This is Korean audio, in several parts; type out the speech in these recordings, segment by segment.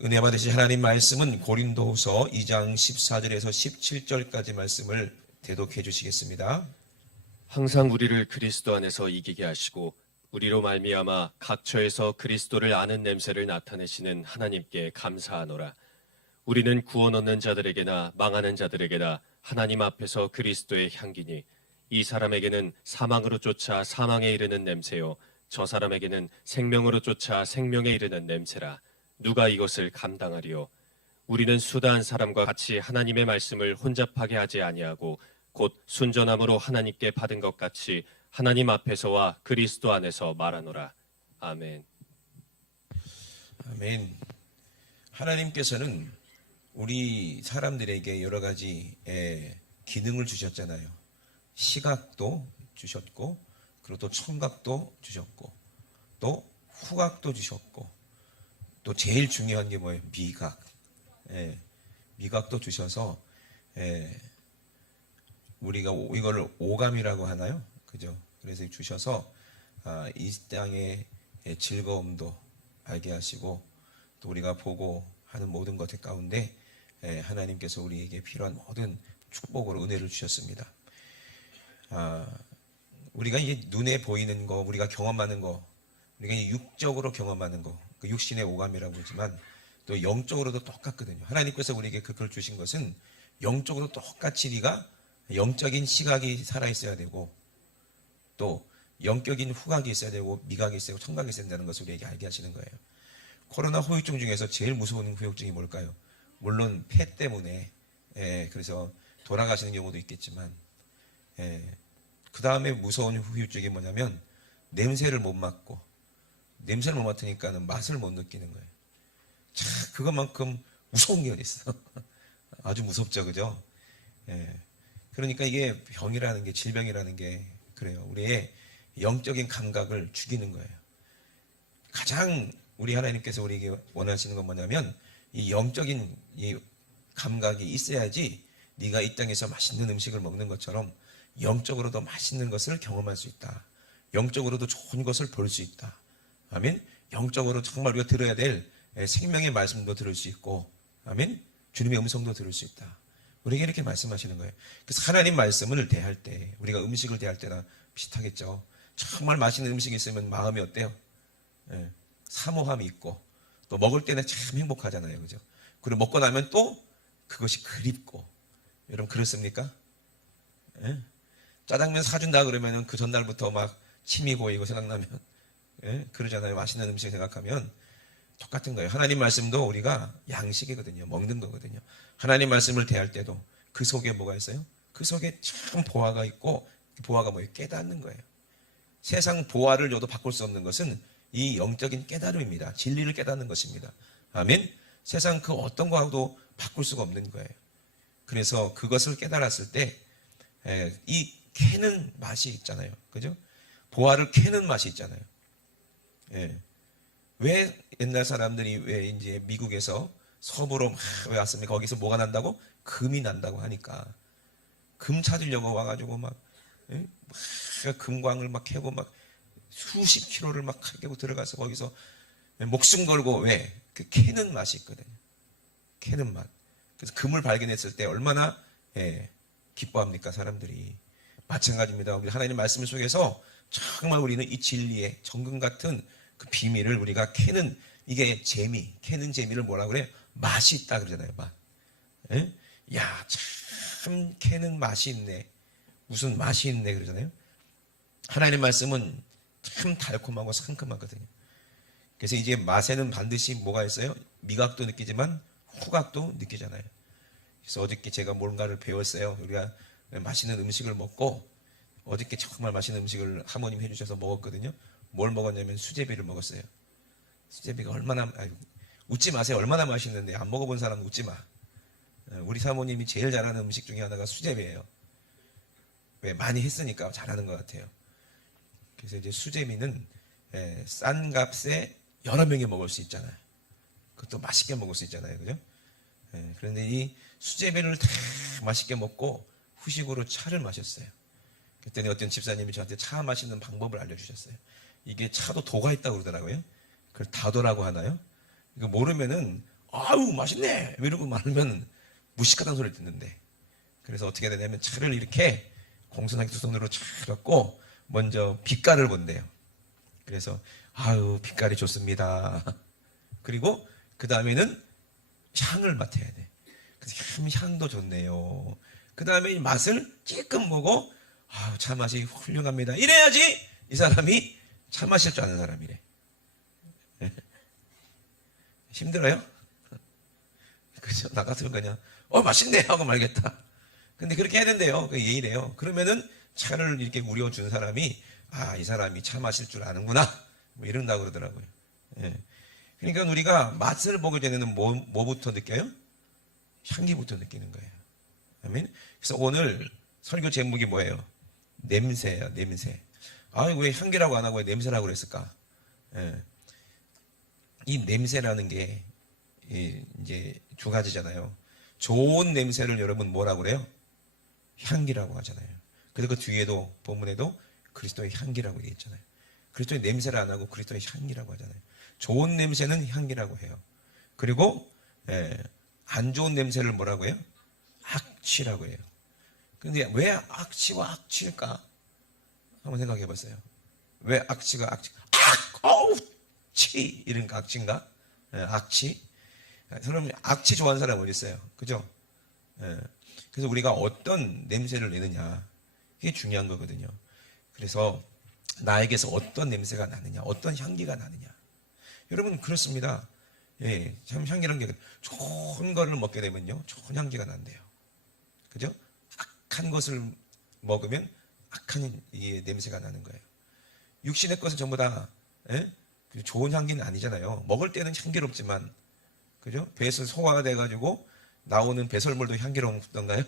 은혜 받으신 하나님 말씀은 고린도후서 2장 14절에서 17절까지 말씀을 대독해 주시겠습니다. 항상 우리를 그리스도 안에서 이기게 하시고 우리로 말미암아 각처에서 그리스도를 아는 냄새를 나타내시는 하나님께 감사하노라. 우리는 구원 얻는 자들에게나 망하는 자들에게나 하나님 앞에서 그리스도의 향기니 이 사람에게는 사망으로 쫓아 사망에 이르는 냄새요 저 사람에게는 생명으로 쫓아 생명에 이르는 냄새라. 누가 이것을 감당하리요? 우리는 수다한 사람과 같이 하나님의 말씀을 혼잡하게 하지 아니하고 곧 순전함으로 하나님께 받은 것 같이 하나님 앞에서와 그리스도 안에서 말하노라. 아멘. 아멘. 하나님께서는 우리 사람들에게 여러 가지 기능을 주셨잖아요. 시각도 주셨고, 그리고 또 청각도 주셨고, 또 후각도 주셨고, 또 제일 중요한 게 뭐예요? 미각. 미각도 주셔서 우리가 이거를 오감이라고 하나요? 그죠? 그래서 주셔서 이 땅의 즐거움도 알게 하시고 또 우리가 보고 하는 모든 것들 가운데 하나님께서 우리에게 필요한 모든 축복으로 은혜를 주셨습니다. 우리가 이제 눈에 보이는 거, 우리가 경험하는 거, 우리가 육적으로 경험하는 거, 그 육신의 오감이라고 하지만 또 영적으로도 똑같거든요. 하나님께서 우리에게 그걸 주신 것은 영적으로 똑같이 네가 영적인 시각이 살아있어야 되고 또 영적인 후각이 있어야 되고 미각이 있어야 되고 청각이 있어야 된다는 것을 우리에게 알게 하시는 거예요. 코로나 후유증 중에서 제일 무서운 후유증이 뭘까요? 물론 폐 때문에 그래서 돌아가시는 경우도 있겠지만 그 다음에 무서운 후유증이 뭐냐면 냄새를 못 맡고 냄새를 못 맡으니까는 맛을 못 느끼는 거예요. 참 그것만큼 무서운 게 어디 있어? 아주 무섭죠, 그죠? 그러니까 이게 병이라는 게 질병이라는 게 그래요. 우리의 영적인 감각을 죽이는 거예요. 가장 우리 하나님께서 우리에게 원하시는 건 뭐냐면 이 영적인 이 감각이 있어야지 네가 이 땅에서 맛있는 음식을 먹는 것처럼 영적으로도 맛있는 것을 경험할 수 있다. 영적으로도 좋은 것을 볼 수 있다. 아멘. 영적으로 정말 우리가 들어야 될 생명의 말씀도 들을 수 있고, 아멘. 주님의 음성도 들을 수 있다. 우리에게 이렇게 말씀하시는 거예요. 그래서 하나님 말씀을 대할 때, 우리가 음식을 대할 때나 비슷하겠죠. 정말 맛있는 음식이 있으면 마음이 어때요? 사모함이 있고, 또 먹을 때는 참 행복하잖아요, 그죠? 그리고 먹고 나면 또 그것이 그립고, 여러분 그렇습니까? 짜장면 사준다 그러면 그 전날부터 막 침이 고이고 생각나면 그러잖아요. 맛있는 음식 생각하면 똑같은 거예요. 하나님 말씀도 우리가 양식이거든요. 먹는 거거든요. 하나님 말씀을 대할 때도 그 속에 뭐가 있어요? 그 속에 참 보화가 있고 그 보화가 뭐예요? 깨닫는 거예요. 세상 보화를 줘도 바꿀 수 없는 것은 이 영적인 깨달음입니다. 진리를 깨닫는 것입니다. 아멘. 세상 그 어떤 거하고도 바꿀 수가 없는 거예요. 그래서 그것을 깨달았을 때 이 캐는 맛이 있잖아요. 그죠? 보화를 캐는 맛이 있잖아요. 왜 옛날 사람들이 왜 이제 미국에서 서부로 막 왜 왔습니까? 거기서 뭐가 난다고? 금이 난다고 하니까 금 찾으려고 와가지고 막 금광을 막 캐고 막 수십 킬로를 막 캐고 들어가서 거기서 목숨 걸고 왜? 그 캐는 맛이 있거든요. 캐는 맛. 그래서 금을 발견했을 때 얼마나 기뻐합니까 사람들이. 마찬가지입니다. 우리 하나님 말씀 속에서 정말 우리는 이 진리의 정금 같은 그 비밀을 우리가 캐는 이게 재미, 캐는 재미를 뭐라 그래? 맛이 있다 그러잖아요. 맛. 야, 참 캐는 맛이 있네. 무슨 맛이 있네 그러잖아요. 하나님 말씀은 참 달콤하고 상큼하거든요. 그래서 이제 맛에는 반드시 뭐가 있어요? 미각도 느끼지만 후각도 느끼잖아요. 그래서 어저께 제가 뭔가를 배웠어요. 우리가 맛있는 음식을 먹고 어저께 정말 맛있는 음식을 하모님 해주셔서 먹었거든요. 뭘 먹었냐면 수제비를 먹었어요. 수제비가 얼마나 웃지 마세요. 얼마나 맛있는데 안 먹어본 사람은 웃지 마. 우리 사모님이 제일 잘하는 음식 중에 하나가 수제비예요. 왜 많이 했으니까 잘하는 것 같아요. 그래서 이제 수제비는 싼 값에 여러 명이 먹을 수 있잖아요. 그것도 맛있게 먹을 수 있잖아요, 그죠? 그런데 이 수제비를 다 맛있게 먹고 후식으로 차를 마셨어요. 그랬더니 어떤 집사님이 저한테 차 마시는 방법을 알려주셨어요. 이게 차도 도가 있다고 그러더라고요. 그걸 다도라고 하나요? 이거 모르면은 아유 맛있네 이러고 말하면 무식하다는 소리를 듣는데, 그래서 어떻게 되냐면 차를 이렇게 공손하게 두 손으로 차 갖고 먼저 빛깔을 본대요. 그래서 아유 빛깔이 좋습니다. 그리고 그 다음에는 향을 맡아야 돼. 그래서 향도 좋네요. 그 다음에 맛을 찔끔 보고 아유 차 맛이 훌륭합니다. 이래야지 이 사람이 차 마실 줄 아는 사람이래. 힘들어요? 그죠? 나 같으면 그냥 맛있네 하고 말겠다. 근데 그렇게 해야 된대요. 그 예의래요. 그러면은 차를 이렇게 우려준 사람이 이 사람이 차 마실 줄 아는구나 뭐 이런다고 그러더라고요. 예. 그러니까 우리가 맛을 보기 전에는 뭐부터 느껴요? 향기부터 느끼는 거예요. 아멘. 그래서 오늘 설교 제목이 뭐예요? 냄새예요. 냄새. 왜 향기라고 안 하고 왜 냄새라고 그랬을까? 예. 이 냄새라는 게 이제 두 가지잖아요. 좋은 냄새를 여러분 뭐라고 그래요? 향기라고 하잖아요. 그래서 그 뒤에도 본문에도 그리스도의 향기라고 되어 있잖아요. 그리스도의 냄새를 안 하고 그리스도의 향기라고 하잖아요. 좋은 냄새는 향기라고 해요. 그리고 안 좋은 냄새를 뭐라고 해요? 악취라고 해요. 근데 왜 악취와 악취일까? 한번 생각해 보세요. 왜 악취가 악취? 치 이런 거 악취인가? 악취. 여러분 악취 좋아하는 사람 어디 있어요? 그죠? 그래서 우리가 어떤 냄새를 내느냐 이게 중요한 거거든요. 그래서 나에게서 어떤 냄새가 나느냐, 어떤 향기가 나느냐. 여러분 그렇습니다. 참 향기라는 게 좋은 거를 먹게 되면요, 좋은 향기가 난대요. 그죠? 악한 것을 먹으면 악한 이 냄새가 나는 거예요. 육신의 것은 전부 다 좋은 향기는 아니잖아요. 먹을 때는 향기롭지만, 그죠? 배에서 소화돼 가지고 나오는 배설물도 향기롭던가요?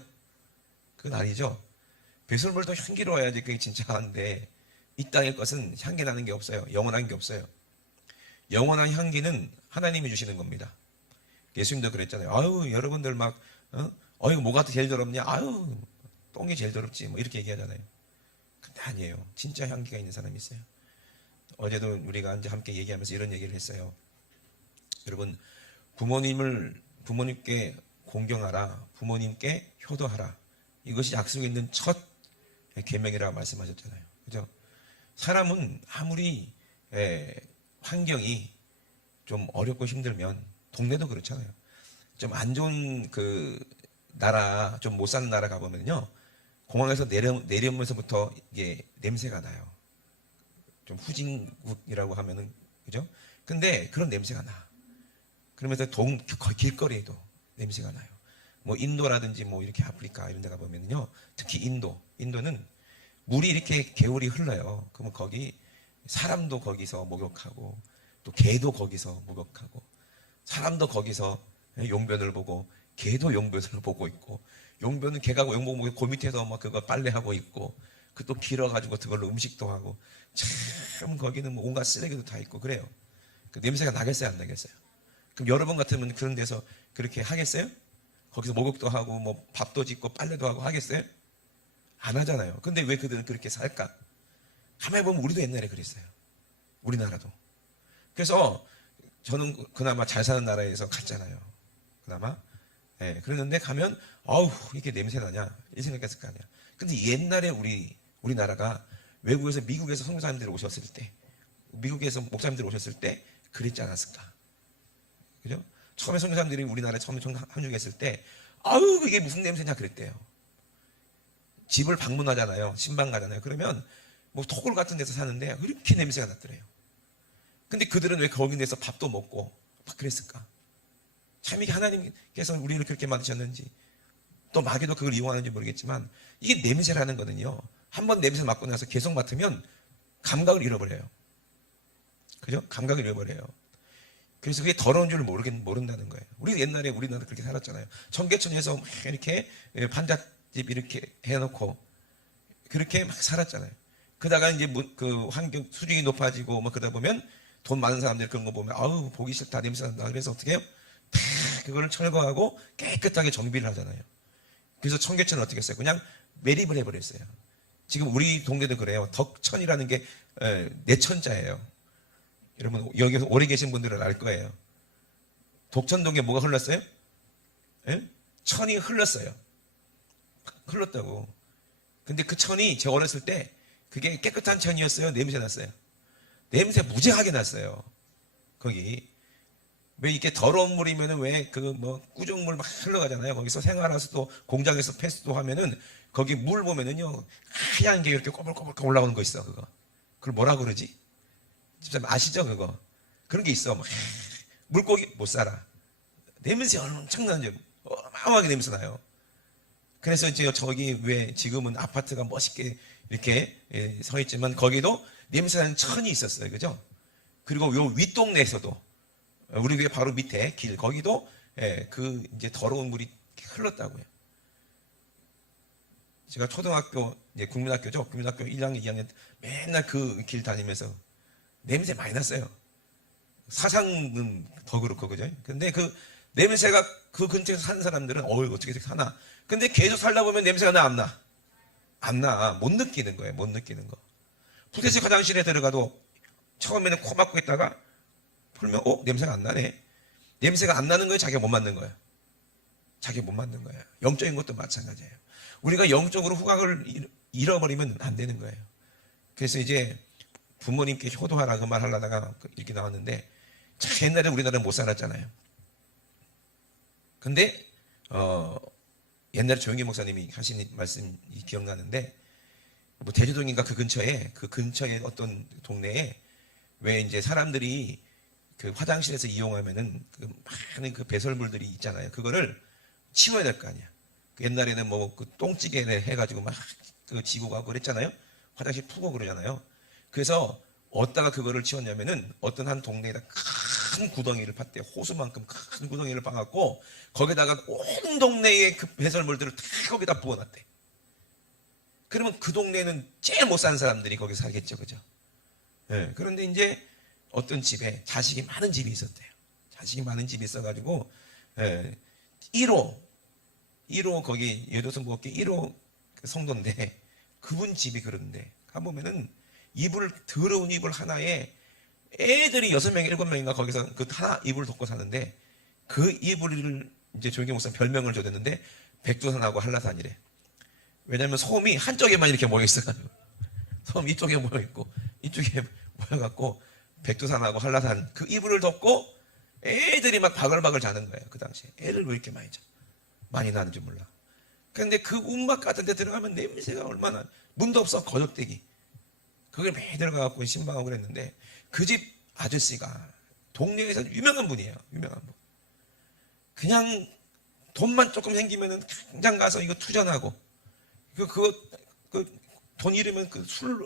그건 아니죠. 배설물도 향기로워야지 그게 진짜 한데, 이 땅의 것은 향기 나는 게 없어요. 영원한 게 없어요. 영원한 향기는 하나님이 주시는 겁니다. 예수님도 그랬잖아요. 여러분들 막 뭐가 제일 더럽냐? 똥이 제일 더럽지. 뭐 이렇게 얘기하잖아요. 근데 아니에요. 진짜 향기가 있는 사람이 있어요. 어제도 우리가 이제 함께 얘기하면서 이런 얘기를 했어요. 여러분, 부모님께 공경하라. 부모님께 효도하라. 이것이 약속에 있는 첫 계명이라고 말씀하셨잖아요. 그죠? 사람은 아무리 환경이 좀 어렵고 힘들면, 동네도 그렇잖아요. 좀 안 좋은 그 나라, 좀 못 사는 나라 가보면요, 공항에서 내려오면서부터 이게 냄새가 나요. 좀 후진국이라고 하면은, 그죠? 근데 그런 냄새가 나. 그러면서 길거리에도 냄새가 나요. 뭐 인도라든지 뭐 이렇게 아프리카 이런 데 가보면요, 특히 인도는 물이 이렇게 개울이 흘러요. 그러면 거기 사람도 거기서 목욕하고, 또 개도 거기서 목욕하고, 사람도 거기서 용변을 보고, 개도 용변을 보고 있고, 용변은 개가 용변 보고 그 밑에서 막 그거 빨래하고 있고, 그 또 길어가지고 그걸로 음식도 하고, 참 거기는 뭐 온갖 쓰레기도 다 있고 그래요. 그 냄새가 나겠어요, 안 나겠어요? 그럼 여러분 같으면 그런 데서 그렇게 하겠어요? 거기서 목욕도 하고 뭐 밥도 짓고 빨래도 하고 하겠어요? 안 하잖아요. 근데 왜 그들은 그렇게 살까? 가만히 보면 우리도 옛날에 그랬어요. 우리나라도. 그래서 저는 그나마 잘 사는 나라에서 갔잖아요. 그나마. 그랬는데 가면 이게 냄새 나냐 이 생각했을 거 아니야. 근데 옛날에 우리나라가 외국에서 미국에서 선교사님들이 오셨을 때, 미국에서 목사님들이 오셨을 때 그랬지 않았을까? 그죠? 처음에 선교사님들이 우리나라에 처음에 합류했을 때 이게 무슨 냄새냐 그랬대요. 집을 방문하잖아요. 신방 가잖아요. 그러면 뭐 토굴 같은 데서 사는데 이렇게 냄새가 났더래요. 근데 그들은 왜 거기 내서 밥도 먹고 막 그랬을까? 참 이게 하나님께서 우리를 그렇게 만드셨는지, 또 마귀도 그걸 이용하는지 모르겠지만, 이게 냄새라는 거는요, 한번 냄새 맡고 나서 계속 맡으면 감각을 잃어버려요. 그죠? 감각을 잃어버려요. 그래서 그게 더러운 줄 모른다는 거예요. 우리 옛날에 우리나라 그렇게 살았잖아요. 청계천에서 이렇게 판잣집 이렇게 해놓고 그렇게 막 살았잖아요. 그러다가 이제 그 환경 수준이 높아지고 막 그러다 보면 돈 많은 사람들 그런 거 보면 보기 싫다, 냄새 난다. 그래서 어떻게 해요? 다 그거를 철거하고 깨끗하게 정비를 하잖아요. 그래서 청계천은 어떻게 했어요? 그냥 매립을 해버렸어요. 지금 우리 동네도 그래요. 덕천이라는 게 내천자예요. 여러분 여기서 오래 계신 분들은 알 거예요. 독천동에 뭐가 흘렀어요? 예? 천이 흘렀어요. 흘렀다고. 근데 그 천이 제 어렸을 때 그게 깨끗한 천이었어요? 냄새 났어요? 냄새 무지하게 났어요. 거기. 왜 이렇게 더러운 물이면은 왜 그 뭐 꾸정물 막 흘러가잖아요. 거기서 생활해서 또 공장에서 패스도 하면은 거기 물 보면은요 하얀 게 이렇게 꼬불꼬불 올라오는 거 있어. 그걸 뭐라 그러지? 집사님 아시죠 그거? 그런 게 있어. 막 물고기 못 살아. 냄새 엄청나죠. 어마어마하게 냄새 나요. 그래서 이제 저기 왜 지금은 아파트가 멋있게 이렇게 서 있지만 거기도 냄새 나는 천이 있었어요. 그죠? 그리고 요 윗동네에서도 우리 교회 바로 밑에 길 거기도 그 이제 더러운 물이 흘렀다고요. 제가 초등학교 이제 국민학교죠. 국민학교 1학년, 2학년 맨날 그 길 다니면서 냄새 많이 났어요. 사상은 더 그렇고 그죠? 근데 그 냄새가 그 근처에서 사는 사람들은 어떻게 사나? 근데 계속 살다 보면 냄새가 나 안 나? 안 나. 못 느끼는 거예요. 못 느끼는 거. 부대식 화장실에 들어가도 처음에는 코 막고 있다가 풀면 냄새가 안 나네. 냄새가 안 나는 거예요? 자기가 못 맞는 거예요? 자기가 못 맞는 거예요. 영적인 것도 마찬가지예요. 우리가 영적으로 후각을 잃어버리면 안 되는 거예요. 그래서 이제 부모님께 효도하라 그 말 하려다가 이렇게 나왔는데 참 옛날에 우리나라는 못 살았잖아요. 근데 옛날에 조영기 목사님이 하신 말씀이 기억나는데 뭐 대주동인가 그 근처에 어떤 동네에 왜 이제 사람들이 그 화장실에서 이용하면은 그 많은 그 배설물들이 있잖아요. 그거를 치워야 될 거 아니야. 그 옛날에는 뭐 그 똥찌개를 해가지고 막 그 지고 가고 그랬잖아요. 화장실 푸고 그러잖아요. 그래서 어디다가 그거를 치웠냐면은 어떤 한 동네에다 큰 구덩이를 팠대. 호수만큼 큰 구덩이를 파갖고 거기다가 온 동네의 그 배설물들을 다 거기다 부어놨대. 그러면 그 동네는 제일 못 사는 사람들이 거기 살겠죠, 그죠? 네, 그런데 이제 어떤 집에 자식이 많은 집이 있었대요. 자식이 많은 집이 있어가지고 1호 거기 여도성국교 1호 성도인데 그분 집이 그런데 가보면은 더러운 이불 하나에 애들이 6명, 7명인가 거기서 그 하나 이불을 덮고 사는데 그 이불을 이제 조영기 목사 별명을 줘줬는데 백두산하고 한라산이래. 왜냐면 솜이 한쪽에만 이렇게 모여있어가지고 솜 이쪽에 모여있고 이쪽에 모여갖고 백두산하고 한라산 그 이불을 덮고 애들이 막 바글바글 자는 거예요. 그 당시에 애를 왜 이렇게 많이 자? 많이 나는지 몰라. 근데 그 움막 같은 데 들어가면 냄새가 얼마나, 문도 없어. 거적대기. 거기 매일 들어가갖고 신방하고 그랬는데 그 집 아저씨가 동네에서 유명한 분이에요. 유명한 분. 그냥 돈만 조금 생기면은 당장 가서 이거 투전하고 돈 잃으면 그 술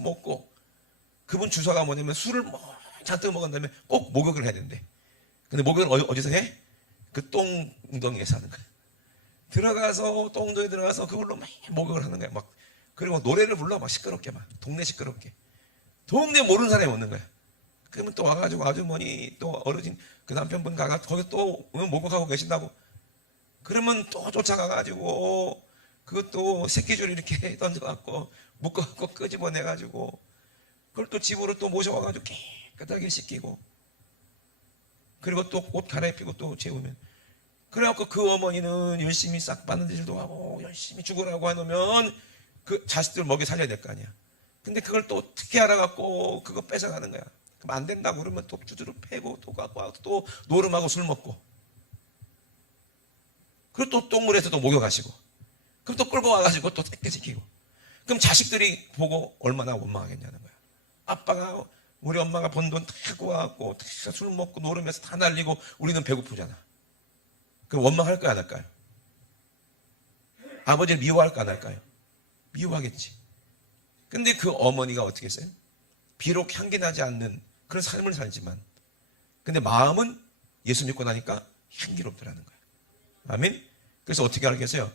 먹고 그분 주소가 뭐냐면 술을 잔뜩 먹은 다음에 꼭 목욕을 해야 된대. 근데 목욕을 어디서 해? 그 똥웅덩이에서 하는 거야. 들어가서 똥웅덩이 들어가서 그걸로 막 목욕을 하는 거야. 막 그리고 노래를 불러 막 시끄럽게 막 동네 시끄럽게. 동네 모르는 사람이 오는 거야. 그러면 또 와가지고 아주머니 또 어르신 그 남편분 가가 거기 또 목욕하고 계신다고. 그러면 또 쫓아가가지고 그것도 새끼줄 이렇게 던져갖고 묶어갖고 끄집어내가지고 그걸 또 집으로 또 모셔와가지고 깨끗하게 씻기고 그리고 또 옷 갈아입히고 또 재우면 그래갖고 그 어머니는 열심히 싹 바느질도 하고 열심히 죽으라고 해놓으면 그 자식들 먹여 살려야 될 거 아니야. 근데 그걸 또 어떻게 알아갖고 그거 뺏어가는 거야. 그럼 안 된다고 그러면 또 주주로 패고 또 갖고 와서 또 노름하고 술 먹고 그리고 또 똥물에서 또 목욕하시고 그럼 또 끌고 와가지고 또 떼시키고 그럼 자식들이 보고 얼마나 원망하겠냐는 거야. 아빠가 우리 엄마가 번 돈 다 갖고 와갖고 술 먹고 노름에서 다 날리고 우리는 배고프잖아. 그럼 원망할까요 안 할까요? 아버지를 미워할까 안 할까요? 미워하겠지. 근데 그 어머니가 어떻게 했어요? 비록 향기 나지 않는 그런 삶을 살지만 근데 마음은 예수 믿고 나니까 향기롭더라는 거예요. 아멘? 그래서 어떻게 알겠어요?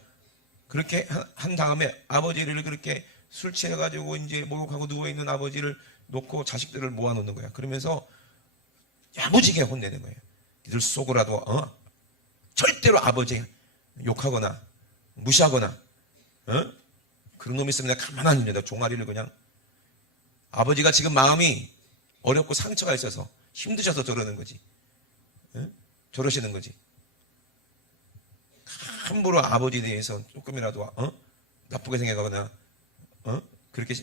그렇게 한 다음에 아버지를 그렇게 술 취해가지고 이제 목욕하고 누워있는 아버지를 놓고 자식들을 모아놓는 거야. 그러면서 야무지게 혼내는 거예요. 이들 속으라도 절대로 아버지 욕하거나 무시하거나 그런 놈이 있으면 내가 가만 안 있는다. 종아리를 그냥 아버지가 지금 마음이 어렵고 상처가 있어서 힘드셔서 저러는 거지. 저러시는 거지. 함부로 아버지에 대해서 조금이라도 나쁘게 생각하거나 그렇게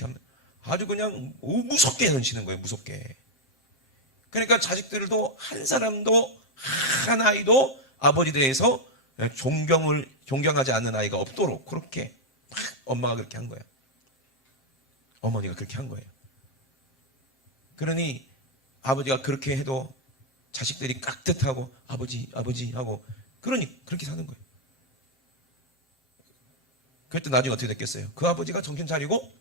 하면 아주 그냥 무섭게 던지는 거예요. 무섭게. 그러니까 자식들도 한 사람도 한 아이도 아버지에 대해서 존경하지 않는 아이가 없도록 그렇게 막 엄마가 그렇게 한 거야. 어머니가 그렇게 한 거예요. 그러니 아버지가 그렇게 해도 자식들이 깍듯하고 아버지 하고 그러니 그렇게 사는 거예요. 그랬더니 나중에 어떻게 됐겠어요? 그 아버지가 정신 차리고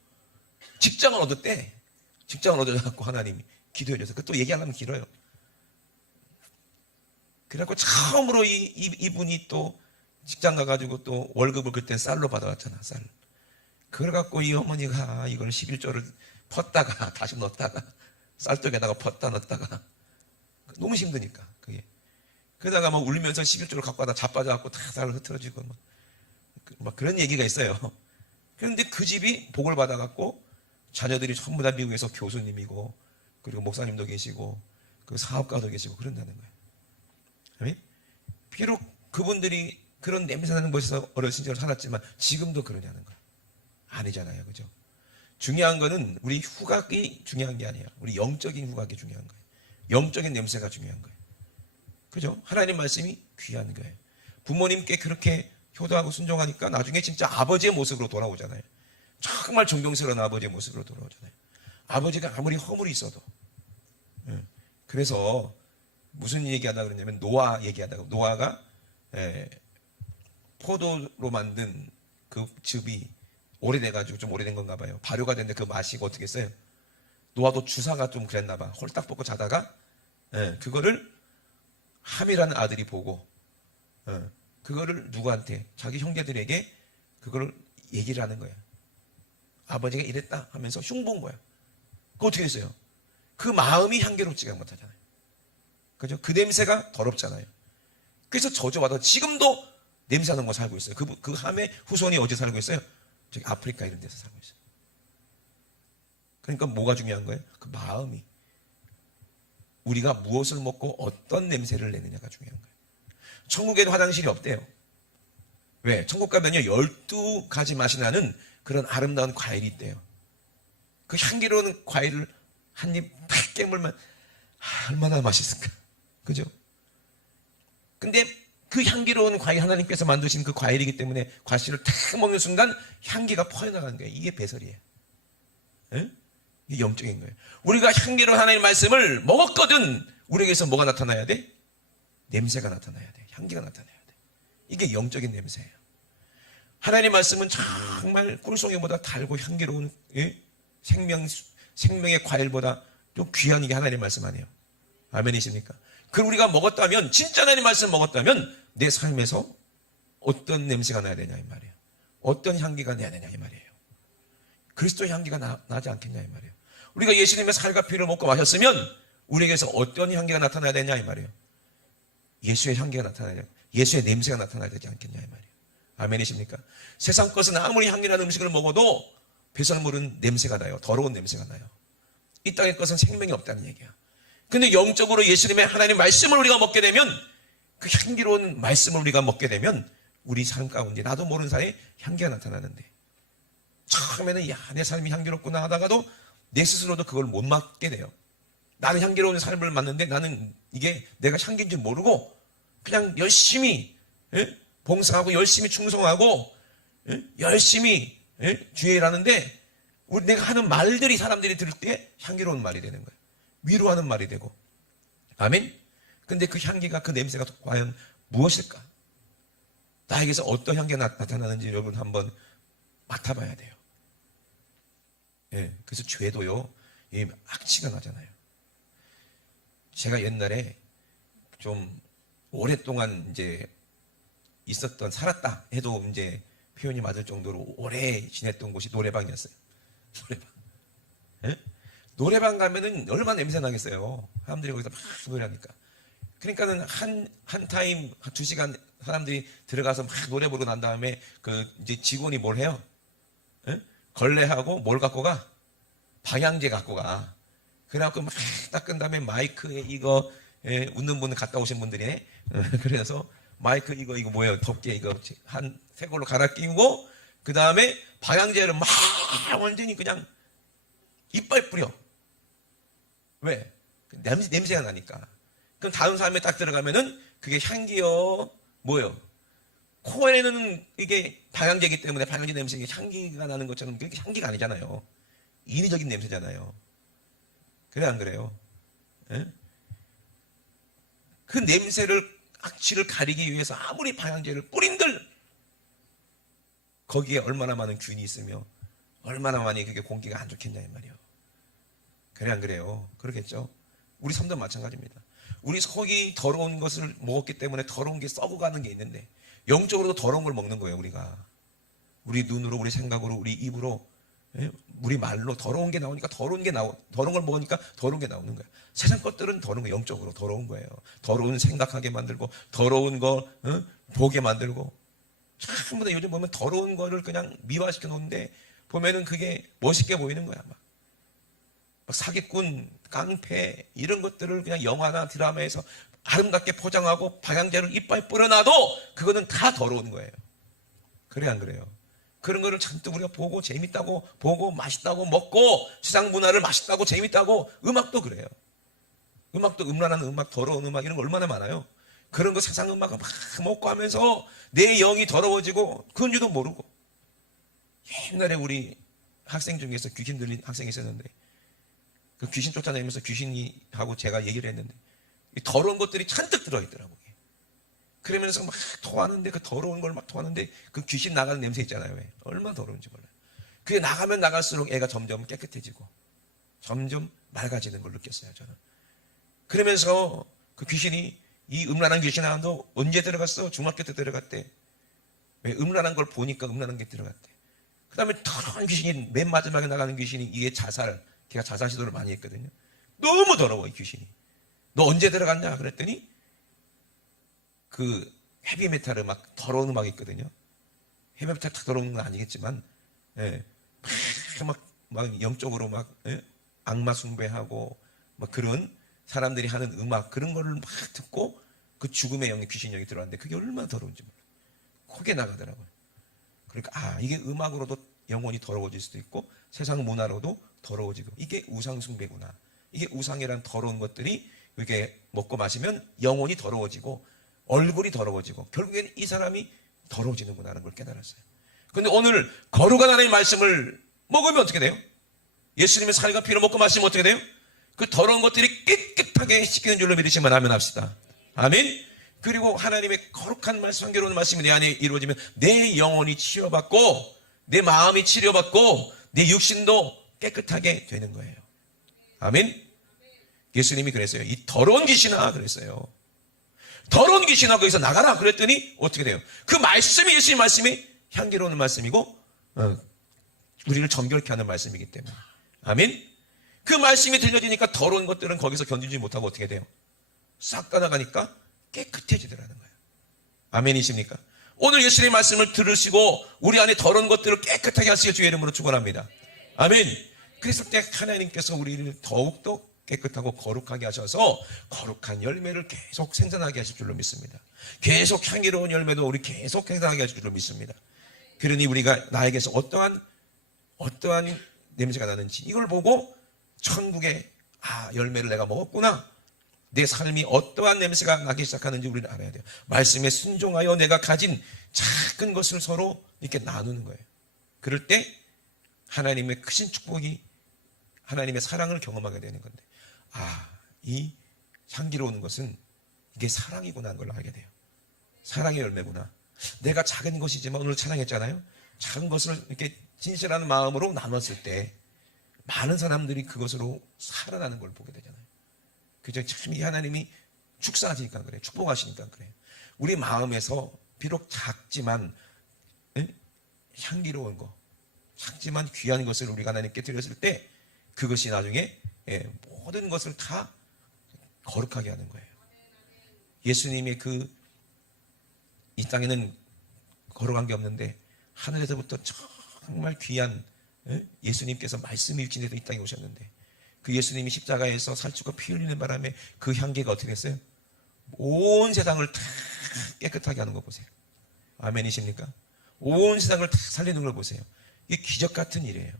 직장을 얻었대. 직장을 얻어갖고 하나님이 기도해줘서 그 또 얘기하려면 길어요. 그래갖고 처음으로 이분이 또 직장 가가지고 또 월급을 그때 쌀로 받아왔잖아. 쌀. 그래갖고 이 어머니가 이걸 11조를 펐다가 다시 넣었다가 쌀떡에다가 펐다 넣었다가 너무 힘드니까 그게. 그러다가 막 울면서 11조를 갖고 와다 자빠져갖고 다 쌀을 흐트러지고 막 그런 얘기가 있어요. 그런데 그 집이 복을 받아갖고 자녀들이 전부 다 미국에서 교수님이고 그리고 목사님도 계시고 그 사업가도 계시고 그런다는 거예요. 아멘? 비록 그분들이 그런 냄새나는 곳에서 어렸을 시절 살았지만 지금도 그러냐는 거예요. 아니잖아요. 그죠? 중요한 거는 우리 후각이 중요한 게 아니에요. 우리 영적인 후각이 중요한 거예요. 영적인 냄새가 중요한 거예요. 그죠? 하나님 말씀이 귀한 거예요. 부모님께 그렇게 효도하고 순종하니까 나중에 진짜 아버지의 모습으로 돌아오잖아요. 정말 존경스러운 아버지의 모습으로 돌아오잖아요. 아버지가 아무리 허물이 있어도. 그래서 무슨 얘기하다 그러냐면 노아 얘기하다가 노아가 포도로 만든 그 즙이 오래돼가지고 좀 오래된 건가 봐요. 발효가 됐는데 그 맛이 어떻게 했어요? 노아도 주사가 좀 그랬나 봐. 홀딱 벗고 자다가 그거를 함이라는 아들이 보고 그거를 누구한테 자기 형제들에게 그거를 얘기를 하는 거예요. 아버지가 이랬다 하면서 흉본 거야. 그거 어떻게 했어요? 그 마음이 향기롭지가 못하잖아요. 그죠? 그 냄새가 더럽잖아요. 그래서 저주받아 지금도 냄새나는 거 살고 있어요. 그 함의 후손이 어디 살고 있어요? 저기 아프리카 이런 데서 살고 있어요. 그러니까 뭐가 중요한 거예요? 그 마음이. 우리가 무엇을 먹고 어떤 냄새를 내느냐가 중요한 거예요. 천국에도 화장실이 없대요. 왜? 천국 가면요 12가지 맛이 나는 그런 아름다운 과일이 있대요. 그 향기로운 과일을 한 입 팍 깨물면 얼마나 맛있을까? 그죠? 근데 그 향기로운 과일 하나님께서 만드신 그 과일이기 때문에 과실을 탁 먹는 순간 향기가 퍼져나가는 거예요. 이게 배설이에요. 에? 이게 영적인 거예요. 우리가 향기로운 하나님의 말씀을 먹었거든 우리에게서 뭐가 나타나야 돼? 냄새가 나타나야 돼. 향기가 나타나야 돼. 이게 영적인 냄새예요. 하나님의 말씀은 정말 꿀송이보다 달고 향기로운 생명의 과일보다 또 귀한 게 하나님의 말씀 아니에요. 아멘이십니까? 그걸 우리가 먹었다면 진짜 하나님의 말씀 먹었다면 내 삶에서 어떤 냄새가 나야 되냐 이 말이에요. 어떤 향기가 나야 되냐 이 말이에요. 그리스도의 향기가 나지 않겠냐 이 말이에요. 우리가 예수님의 살과 피를 먹고 마셨으면 우리에게서 어떤 향기가 나타나야 되냐 이 말이에요. 예수의 향기가 나타나야 돼요. 예수의 냄새가 나타나야 되지 않겠냐 이 말이에요. 아멘이십니까? 세상 것은 아무리 향기나는 음식을 먹어도 배설물은 냄새가 나요. 더러운 냄새가 나요. 이 땅의 것은 생명이 없다는 얘기야. 근데 영적으로 예수님의 하나님 말씀을 우리가 먹게 되면 그 향기로운 말씀을 우리가 먹게 되면 우리 삶 가운데 나도 모르는 사이에 향기가 나타나는데 처음에는 야, 내 삶이 향기롭구나 하다가도 내 스스로도 그걸 못 맡게 돼요. 나는 향기로운 삶을 맡는데 나는 이게 내가 향기인 줄 모르고 그냥 열심히 봉사하고 열심히 충성하고 열심히 주의 일하는데 내가 하는 말들이 사람들이 들을 때 향기로운 말이 되는 거예요. 위로하는 말이 되고. 아멘? 근데 그 향기가 그 냄새가 과연 무엇일까? 나에게서 어떤 향기가 나타나는지 여러분 한번 맡아봐야 돼요. 그래서 죄도요 악취가 나잖아요. 제가 옛날에 좀 오랫동안 이제 있었던 살았다 해도 이제 표현이 맞을 정도로 오래 지냈던 곳이 노래방이었어요. 노래방 가면은 얼마나 냄새 나겠어요. 사람들이 거기서 막 노래하니까. 그러니까는 한 타임 2시간 사람들이 들어가서 막 노래 부르고 난 다음에 그 이제 직원이 뭘 해요? 걸레하고 뭘 갖고 가? 방향제 갖고 가. 그래갖고 막 닦은 다음에 마이크에 이거 웃는 분 갔다 오신 분들이네. 그래서 마이크 이거 뭐예요? 덮개 이거 한 새 걸로 갈아 끼우고 그 다음에 방향제를 막 완전히 그냥 이빨 뿌려. 왜? 냄새가 나니까. 그럼 다른 사람이 딱 들어가면은 그게 향기요 뭐예요? 코에는 이게 방향제이기 때문에 방향제 냄새가 향기가 나는 것처럼 그게 향기가 아니잖아요. 인위적인 냄새잖아요. 그래 안 그래요? 예? 그 냄새를 악취를 가리기 위해서 아무리 방향제를 뿌린들 거기에 얼마나 많은 균이 있으며 얼마나 많이 그게 공기가 안 좋겠냐 이 말이에요. 그래 안 그래요? 그러겠죠? 우리 삶도 마찬가지입니다. 우리 속이 더러운 것을 먹었기 때문에 더러운 게 썩어가는 게 있는데 영적으로도 더러운 걸 먹는 거예요. 우리가 우리 눈으로 우리 생각으로 우리 입으로 우리 말로 더러운 게 나오니까 더러운 걸 먹으니까 더러운 게 나오는 거예요. 세상 것들은 더러운 거 영적으로 더러운 거예요. 더러운 생각하게 만들고 더러운 거 보게 만들고 전부 다 요즘 보면 더러운 거를 그냥 미화시켜 놓는데 보면은 그게 멋있게 보이는 거야. 막 사기꾼, 깡패 이런 것들을 그냥 영화나 드라마에서 아름답게 포장하고 방향제를 이빨 뿌려놔도 그거는 다 더러운 거예요. 그래 안 그래요? 그런 거를 잔뜩 우리가 보고 재밌다고 보고 맛있다고 먹고 세상 문화를 맛있다고 재밌다고 음악도 그래요. 음악도 음란한 음악, 더러운 음악 이런 거 얼마나 많아요. 그런 거 세상 음악을 막 먹고 하면서 내 영이 더러워지고 그건 줄도 모르고. 옛날에 우리 학생 중에서 귀신 들린 학생이 있었는데 그 귀신 쫓아다니면서 귀신이 하고 제가 얘기를 했는데 이 더러운 것들이 잔뜩 들어있더라고요. 그러면서 막 토하는데 그 더러운 걸 막 토하는데 그 귀신 나가는 냄새 있잖아요. 왜? 얼마나 더러운지 몰라요. 그게 나가면 나갈수록 애가 점점 깨끗해지고 점점 맑아지는 걸 느꼈어요. 저는. 그러면서 그 귀신이 이 음란한 귀신 하나도 언제 들어갔어? 중학교 때 들어갔대. 왜? 음란한 걸 보니까 음란한 게 들어갔대. 그 다음에 더러운 귀신이 맨 마지막에 나가는 귀신이 이게 걔가 자살 시도를 많이 했거든요. 너무 더러워 이 귀신이. 너 언제 들어갔냐? 그랬더니 그 헤비메탈 음악 더러운 음악이 있거든요. 헤비메탈 다 더러운 건 아니겠지만 막 영적으로 막 악마 숭배하고 막 그런 사람들이 하는 음악 그런 거를 막 듣고 그 죽음의 영이 귀신 영이 들어왔는데 그게 얼마나 더러운지 몰라요. 그게 나가더라고요. 그러니까 이게 음악으로도 영혼이 더러워질 수도 있고 세상 문화로도 더러워지고 이게 우상 숭배구나. 이게 우상이란 더러운 것들이 이렇게 먹고 마시면 영혼이 더러워지고 얼굴이 더러워지고 결국엔 이 사람이 더러워지는구나 하는 걸 깨달았어요. 그런데 오늘 거룩한 하나님의 말씀을 먹으면 어떻게 돼요? 예수님의 살과 피를 먹고 마시면 어떻게 돼요? 그 더러운 것들이 깨끗하게 씻기는 줄로 믿으시면 아멘 합시다. 아멘. 그리고 하나님의 거룩한 말씀, 향기로운 말씀이 내 안에 이루어지면 내 영혼이 치료받고 내 마음이 치료받고 내 육신도 깨끗하게 되는 거예요. 아멘. 예수님이 그랬어요. 이 더러운 귀신아 그랬어요. 더러운 귀신아 거기서 나가라 그랬더니 어떻게 돼요? 그 말씀이 예수님 말씀이 향기로운 말씀이고 우리를 정결케 하는 말씀이기 때문에 아멘. 그 말씀이 들려지니까 더러운 것들은 거기서 견디지 못하고 어떻게 돼요? 싹 떠나가니까 깨끗해지더라는 거예요. 아멘이십니까? 오늘 예수님의 말씀을 들으시고 우리 안에 더러운 것들을 깨끗하게 하시길 주의 이름으로 축원합니다. 아멘. 그랬을 때 하나님께서 우리를 더욱더 깨끗하고 거룩하게 하셔서 거룩한 열매를 계속 생산하게 하실 줄로 믿습니다. 계속 향기로운 열매도 우리 계속 생산하게 하실 줄로 믿습니다. 그러니 우리가 나에게서 어떠한 냄새가 나는지 이걸 보고 천국의 열매를 내가 먹었구나. 내 삶이 어떠한 냄새가 나기 시작하는지 우리는 알아야 돼요. 말씀에 순종하여 내가 가진 작은 것을 서로 이렇게 나누는 거예요. 그럴 때 하나님의 크신 축복이 하나님의 사랑을 경험하게 되는 건데 이 향기로운 것은 이게 사랑이구나 하는 걸 알게 돼요. 사랑의 열매구나. 내가 작은 것이지만 오늘 찬양했잖아요. 작은 것을 이렇게 진실한 마음으로 나눴을 때 많은 사람들이 그것으로 살아나는 걸 보게 되잖아요. 그죠? 참 이 하나님이 축사하시니까 그래요. 축복하시니까 그래요. 우리 마음에서 비록 작지만 향기로운 거, 작지만 귀한 것을 우리가 하나님께 드렸을 때 그것이 나중에 모든 것을 다 거룩하게 하는 거예요. 예수님의 이 땅에는 거룩한 게 없는데 하늘에서부터 정말 귀한 예수님께서 말씀이 일진해서 이 땅에 오셨는데 그 예수님이 십자가에서 살찌고 피 흘리는 바람에 그 향기가 어떻게 됐어요? 온 세상을 다 깨끗하게 하는 거 보세요. 아멘이십니까? 온 세상을 다 살리는 걸 보세요. 이게 기적 같은 일이에요.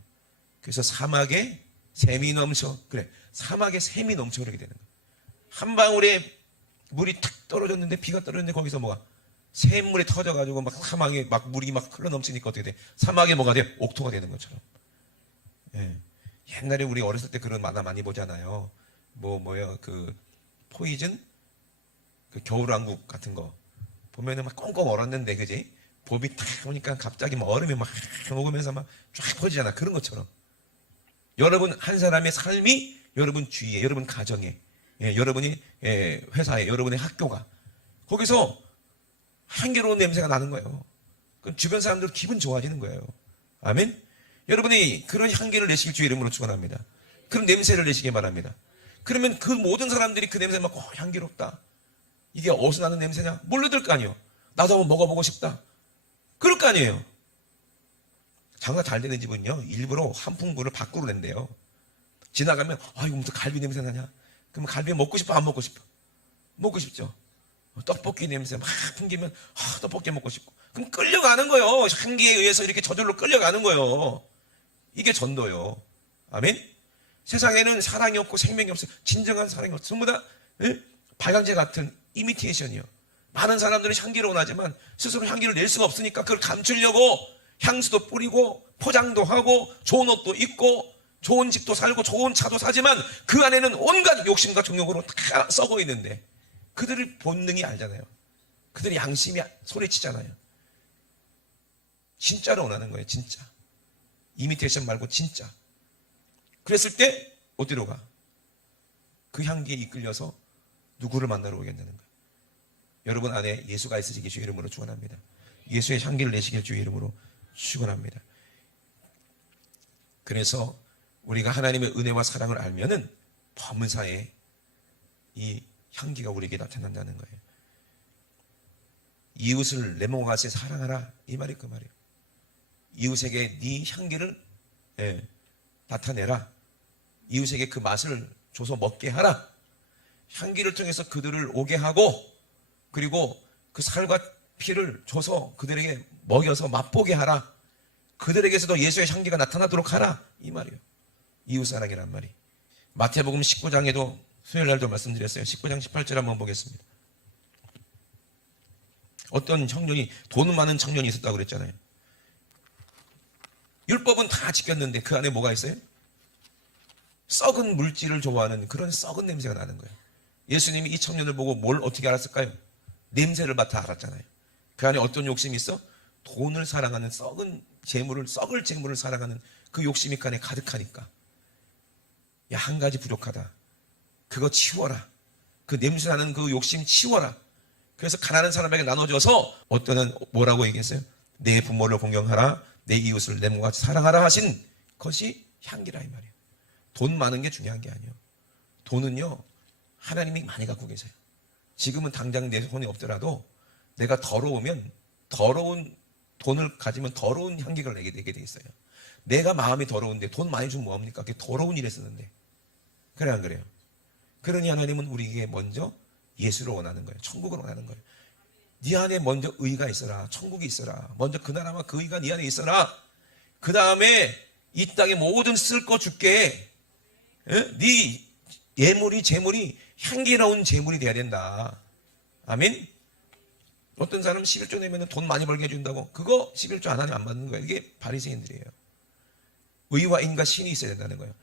그래서 사막에 샘이 넘쳐, 그래, 사막에 샘이 넘쳐 그렇게 되는 거예요. 한 방울에 물이 탁 떨어졌는데, 비가 떨어졌는데 거기서 뭐가 샘물이 터져가지고 막 사막에 막 물이 막 흘러 넘치니까 어떻게 돼? 사막에 뭐가 돼? 옥토가 되는 것처럼. 예. 옛날에 우리 어렸을 때 그런 만화 많이 보잖아요. 그 포이즌, 그 겨울왕국 같은 거 보면은 막 꽁꽁 얼었는데, 그지? 봄이 탁 오니까 갑자기 막 얼음이 막 녹으면서 막 쫙 퍼지잖아. 그런 것처럼. 여러분 한 사람의 삶이 여러분 주위에, 여러분 가정에, 여러분이 회사에, 여러분의 학교가, 거기서 향기로운 냄새가 나는 거예요. 그럼 주변 사람들 기분 좋아지는 거예요. 아멘? 여러분이 그런 향기를 내시길 주의 이름으로 축원합니다. 그런 냄새를 내시기 바랍니다. 그러면 그 모든 사람들이 그 냄새 맡고 향기롭다. 이게 어디서 나는 냄새냐? 몰라들 거 아니에요. 나도 한번 먹어보고 싶다. 그럴 거 아니에요. 장사 잘 되는 집은요, 일부러 한풍구를 밖으로 낸대요. 지나가면 이거 무슨 갈비 냄새 나냐? 그러면 갈비 먹고 싶어, 안 먹고 싶어? 먹고 싶죠. 떡볶이 냄새 막 풍기면 떡볶이 먹고 싶고, 그럼 끌려가는 거예요. 향기에 의해서 이렇게 저절로 끌려가는 거예요. 이게 전도요. 아멘. 세상에는 사랑이 없고 생명이 없어요. 진정한 사랑이 없어요. 전부 다 발광제 같은 이미테이션이요. 많은 사람들은 향기를 원하지만 스스로 향기를 낼 수가 없으니까 그걸 감추려고 향수도 뿌리고 포장도 하고 좋은 옷도 입고 좋은 집도 살고 좋은 차도 사지만 그 안에는 온갖 욕심과 정욕으로 다 썩어 있는데, 그들의 본능이 알잖아요. 그들의 양심이 소리치잖아요. 진짜로 원하는 거예요. 진짜. 이미테이션 말고 진짜. 그랬을 때 어디로 가? 그 향기에 이끌려서 누구를 만나러 오겠다는 거예요. 여러분 안에 예수가 있으시길 주의 이름으로 축원합니다. 예수의 향기를 내시길 주의 이름으로 축원합니다. 그래서 우리가 하나님의 은혜와 사랑을 알면은 범사에 이 향기가 우리에게 나타난다는 거예요. 이웃을 내 몸과 같이 사랑하라, 이 말이 그 말이에요. 이웃에게 네 향기를 나타내라. 이웃에게 그 맛을 줘서 먹게 하라. 향기를 통해서 그들을 오게 하고, 그리고 그 살과 피를 줘서 그들에게 먹여서 맛보게 하라. 그들에게서도 예수의 향기가 나타나도록 하라, 이 말이에요. 이웃사랑이란 말이. 마태복음 19장에도 수요일날도 말씀드렸어요. 19장 18절 한번 보겠습니다. 어떤 청년이, 돈 많은 청년이 있었다고 그랬잖아요. 율법은 다 지켰는데 그 안에 뭐가 있어요? 썩은 물질을 좋아하는 그런 썩은 냄새가 나는 거예요. 예수님이 이 청년을 보고 뭘 어떻게 알았을까요? 냄새를 맡아 알았잖아요. 그 안에 어떤 욕심이 있어? 돈을 사랑하는 썩은 재물을, 썩을 재물을 사랑하는 그 욕심이 그 안에 가득하니까, 야, 한 가지 부족하다. 그거 치워라. 그 냄새나는 그 욕심 치워라. 그래서 가난한 사람에게 나눠줘서, 어떤 뭐라고 얘기했어요? 내 부모를 공경하라, 내 이웃을 내 몸과 같이 사랑하라 하신 것이 향기라, 이 말이에요. 돈 많은 게 중요한 게 아니에요. 돈은요, 하나님이 많이 갖고 계세요. 지금은 당장 내 손이 없더라도 내가 더러우면, 더러운 돈을 가지면 더러운 향기를 내게 돼 있어요. 내가 마음이 더러운데 돈 많이 주면 뭐합니까? 그게 더러운 일에 쓰는데. 그래, 안 그래요? 그러니 하나님은 우리에게 먼저 예수를 원하는 거예요. 천국을 원하는 거예요. 네 안에 먼저 의가 있어라. 천국이 있어라. 먼저 그 나라와 그 의가 네 안에 있어라. 그 다음에 이 땅에 모든 쓸 거 줄게. 네 예물이, 재물이 향기로운 재물이 돼야 된다. 아멘? 어떤 사람은 11조 내면 돈 많이 벌게 해준다고, 그거 11조 안 하면 안 받는 거예요. 이게 바리새인들이에요. 의와 인과 신이 있어야 된다는 거예요.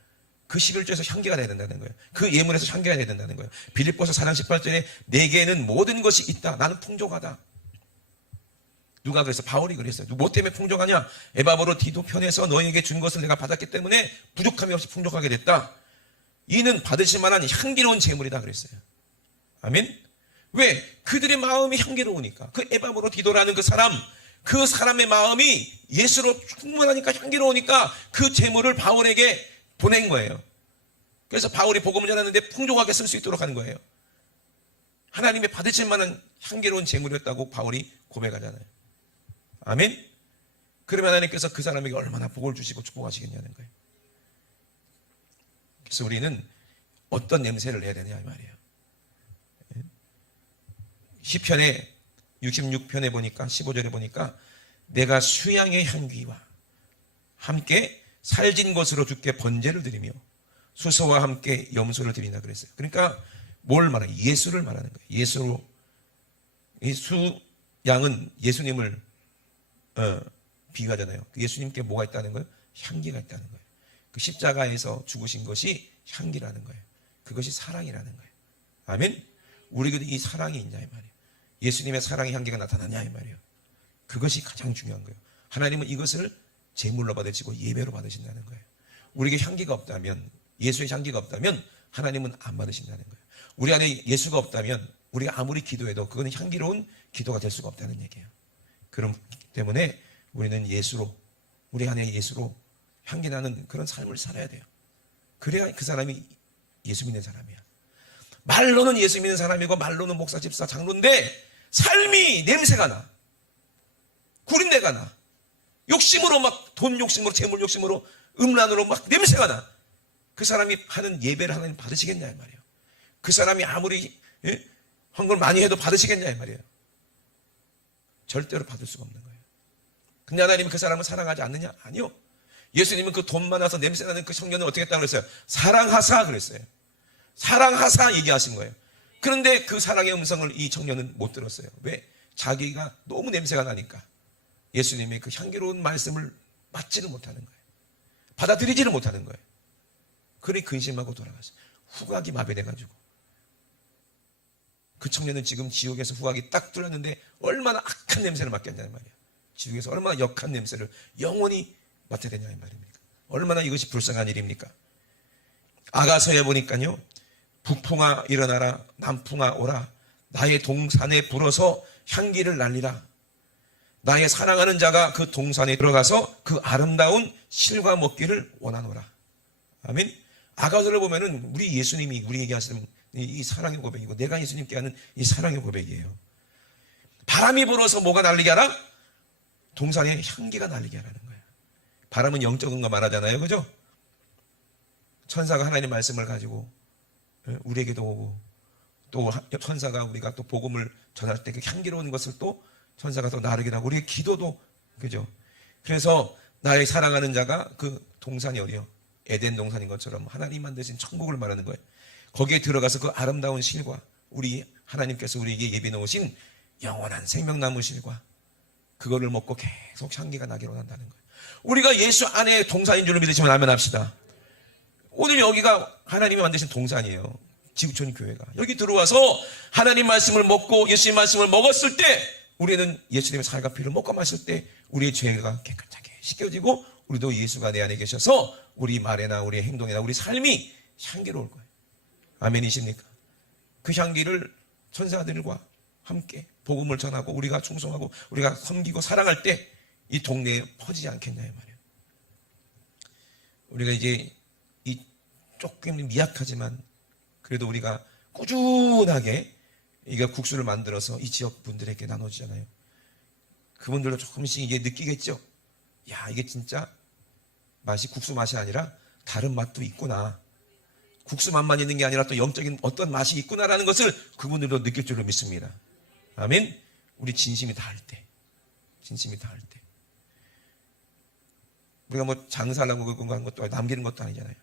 그 11조에서 향기가 나야 된다는 거예요. 그 예물에서 향기가 나야 된다는 거예요. 빌립보서 4장 18절에 내게는 모든 것이 있다. 나는 풍족하다. 누가 그랬어? 바울이 그랬어요. 뭐 때문에 풍족하냐? 에바브로 디도 편에서 너에게 준 것을 내가 받았기 때문에 부족함이 없이 풍족하게 됐다. 이는 받으실 만한 향기로운 재물이다 그랬어요. 아멘? 왜? 그들의 마음이 향기로우니까. 그 에바브로 디도라는 그 사람의 마음이 예수로 충만하니까, 향기로우니까 그 재물을 바울에게 보낸 거예요. 그래서 바울이 복음을 전하는데 풍족하게 쓸 수 있도록 하는 거예요. 하나님의 받으실 만한 향기로운 재물이었다고 바울이 고백하잖아요. 아멘? 그러면 하나님께서 그 사람에게 얼마나 복을 주시고 축복하시겠냐는 거예요. 그래서 우리는 어떤 냄새를 내야 되냐 이 말이에요. 시편에 66편에 보니까 15절에 보니까 내가 수양의 향기와 함께 살진 것으로 주께 번제를 드리며 수소와 함께 염소를 드리나 그랬어요. 그러니까 뭘 말하는 거예요? 예수를 말하는 거예요. 예수로. 이 수양은 예수님을 비유하잖아요. 예수님께 뭐가 있다는 거예요? 향기가 있다는 거예요. 그 십자가에서 죽으신 것이 향기라는 거예요. 그것이 사랑이라는 거예요. 아멘. 우리에게도 이 사랑이 있냐 이 말이에요. 예수님의 사랑의 향기가 나타나냐 이 말이에요. 그것이 가장 중요한 거예요. 하나님은 이것을 제물로 받으시고 예배로 받으신다는 거예요. 우리에게 향기가 없다면, 예수의 향기가 없다면 하나님은 안 받으신다는 거예요. 우리 안에 예수가 없다면 우리가 아무리 기도해도 그거는 향기로운 기도가 될 수가 없다는 얘기예요. 그렇기 때문에 우리는 예수로, 우리 안에 예수로 향기나는 그런 삶을 살아야 돼요. 그래야 그 사람이 예수 믿는 사람이야. 말로는 예수 믿는 사람이고 말로는 목사, 집사, 장로인데 삶이 냄새가 나. 구린내가 나. 욕심으로 막 돈 욕심으로, 재물 욕심으로, 음란으로 막 냄새가 나. 그 사람이 하는 예배를 하나님 받으시겠냐 이 말이에요. 그 사람이 아무리 한 걸 많이 해도 받으시겠냐 이 말이에요. 절대로 받을 수가 없는 거예요. 근데 하나님은 그 사람을 사랑하지 않느냐? 아니요. 예수님은 그 돈 많아서 냄새나는 그 청년을 어떻게 했다고 그랬어요? 사랑하사 그랬어요. 사랑하사 얘기하신 거예요. 그런데 그 사랑의 음성을 이 청년은 못 들었어요. 왜? 자기가 너무 냄새가 나니까 예수님의 그 향기로운 말씀을 맞지를 못하는 거예요. 받아들이지를 못하는 거예요. 그리 근심하고 돌아갔어요. 후각이 마비돼가지고. 그 청년은 지금 지옥에서 후각이 딱 뚫렸는데 얼마나 악한 냄새를 맡겠냐는 말이에요. 지옥에서 얼마나 역한 냄새를 영원히 맡아야 되냐 이 말입니까? 얼마나 이것이 불쌍한 일입니까? 아가서에 보니까요. 북풍아 일어나라, 남풍아 오라, 나의 동산에 불어서 향기를 날리라. 나의 사랑하는 자가 그 동산에 들어가서 그 아름다운 실과 먹기를 원하노라. 아멘. 아가서를 보면은 우리 예수님이 우리에게 하시는 이 사랑의 고백이고 내가 예수님께 하는 이 사랑의 고백이에요. 바람이 불어서 뭐가 날리게 하라? 동산에 향기가 날리게 하라는 거예요. 바람은 영적인 거 말하잖아요. 그죠? 천사가 하나님의 말씀을 가지고 우리에게도 오고 또 천사가 우리가 또 복음을 전할 때 그 향기로운 것을 또 천사가 또 나르게 하고 우리의 기도도 그죠? 그래서 나의 사랑하는 자가 그 동산이 어디요? 에덴 동산인 것처럼 하나님 만드신 천국을 말하는 거예요. 거기에 들어가서 그 아름다운 실과 우리 하나님께서 우리에게 예비 놓으신 영원한 생명나무 실과 그거를 먹고 계속 향기가 나기로 한다는 거예요. 우리가 예수 안에 동산인 줄 믿으시면 아멘 합시다. 오늘 여기가 하나님이 만드신 동산이에요. 지구촌 교회가. 여기 들어와서 하나님 말씀을 먹고 예수님 말씀을 먹었을 때 우리는 예수님의 살과 피를 먹고 마실 때 우리의 죄가 깨끗하게 씻겨지고 우리도 예수가 내 안에 계셔서 우리 말에나 우리 행동이나 우리 삶이 향기로울 거예요. 아멘이십니까? 그 향기를 천사들과 함께 복음을 전하고 우리가 충성하고 우리가 섬기고 사랑할 때 이 동네에 퍼지지 않겠냐 이 말이에요. 우리가 이제 이 조금 미약하지만 그래도 우리가 꾸준하게 이게 국수를 만들어서 이 지역 분들에게 나눠주잖아요. 그분들도 조금씩 이제 느끼겠죠. 야, 이게 진짜 맛이 국수 맛이 아니라 다른 맛도 있구나. 국수 맛만 있는 게 아니라 또 영적인 어떤 맛이 있구나라는 것을 그분들도 느낄 줄로 믿습니다. 아멘. 우리 진심이 다할 때, 진심이 다할 때. 우리가 뭐 장사하려고 그런 거 하는 것도 남기는 것도 아니잖아요.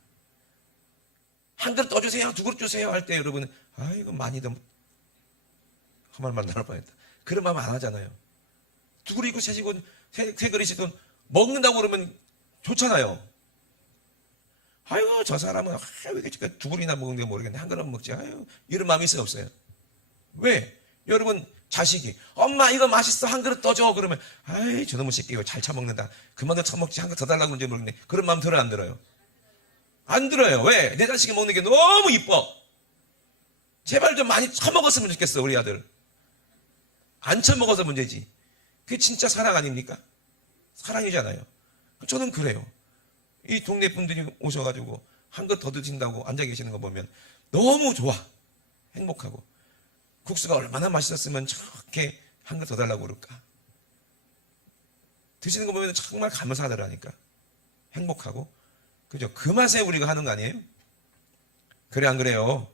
한 그릇 떠주세요, 두 그릇 주세요 할 때 여러분, 아이고 많이 더 한 말만 나눌 뻔했다. 그런 마음 안 하잖아요. 두 그릇이고 세 그릇이든 먹는다고 그러면 좋잖아요. 아이고 저 사람은 왜 이렇게 두 그릇이나 먹는데 모르겠네. 한 그릇 먹지. 아유 이런 마음이 있어요 없어요? 왜? 여러분 자식이 엄마 이거 맛있어 한 그릇 더 줘 그러면 아이 저놈의 새끼 이거 잘 처먹는다. 그만 더 처먹지 한 그릇 더 달라고 그러는지 모르겠네. 그런 마음 들어요 안 들어요? 안 들어요. 왜? 내 자식이 먹는 게 너무 이뻐. 제발 좀 많이 처먹었으면 좋겠어 우리 아들. 안 처먹어서 문제지. 그게 진짜 사랑 아닙니까? 사랑이잖아요. 저는 그래요. 이 동네 분들이 오셔가지고 한 그릇 더 드신다고 앉아 계시는 거 보면 너무 좋아. 행복하고. 국수가 얼마나 맛있었으면 저렇게 한 그릇 더 달라고 그럴까. 드시는 거 보면 정말 감사하더라니까. 행복하고. 그죠? 그 맛에 우리가 하는 거 아니에요? 그래 안 그래요?